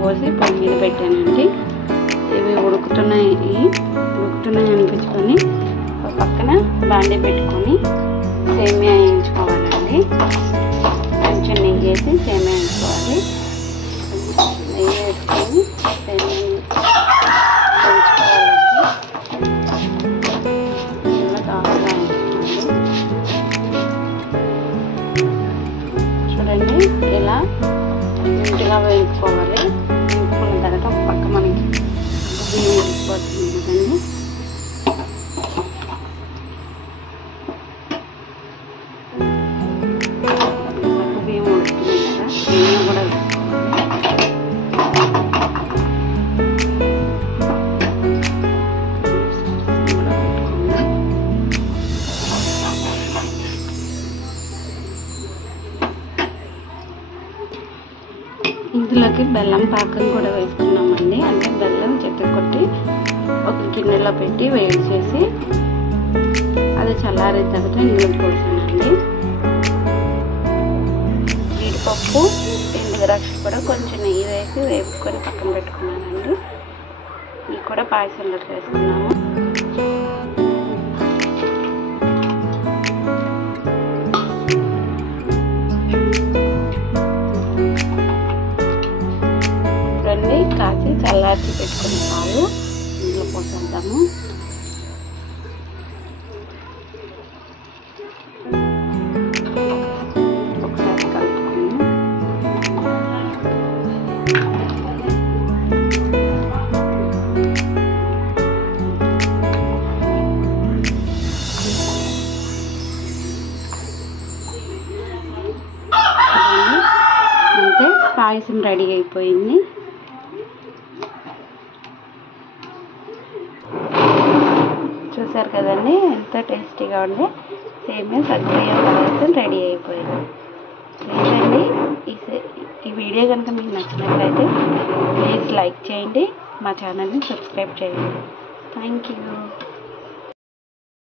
పోసి పొయ్యి మీద పెట్టానండి. ఇవి ఉడుకుతున్నాయి అనిపించుకొని ఒక పక్కన బాండీ పెట్టుకొని సేమియా వేయించుకోవాలండి. కొంచెం నెయ్యి వేసి సేమియా వేయించుకోవాలి. నెయ్యి వేసుకొని సేమియా వేయించుకోవాలండి. ఇలా కావాలా చూడండి, ఇలా నీట్గా వేయించుకోవాలి. వేయించుకున్న తర్వాత ఒక పక్క మనకి బియ్యం వేసుకోవచ్చు కదండి. పక్క బియ్యం ఉడుకుతుంది కదా, బియ్యం కూడా ఇందులోకి బెల్లం పాకం కూడా వేసుకున్నామండి. అంటే బెల్లం చెక్క కొట్టి ఒక గిన్నెలో పెట్టి వేడి చేసి అది చల్లారిన తర్వాత ఇందులోకి పోసానండి. జీడిపప్పు, ఎండు ద్రాక్ష కూడా కొంచెం నెయ్యి వేసి వేపుకొని పక్కన పెట్టుకున్నానండి. ఇవి కూడా పాయసంలోకి వేసుకున్నాము. కాచి చల్లార్చి పెట్టుకున్న పాలు ఇందులో పోసేద్దాము. ఒకసారి కలుపుకొని అంటే పాయసం రెడీ అయిపోయింది. చూసారు కదండి, ఎంతో టేస్టీగా ఉండే సేమియా సగ్గుబియ్యం పాయసం రెడీ అయిపోయింది. ఏంటండి, ఈ వీడియో కనుక మీకు నచ్చినట్లయితే ప్లీజ్ లైక్ చేయండి, మా ఛానల్ని సబ్స్క్రైబ్ చేయండి. Thank you.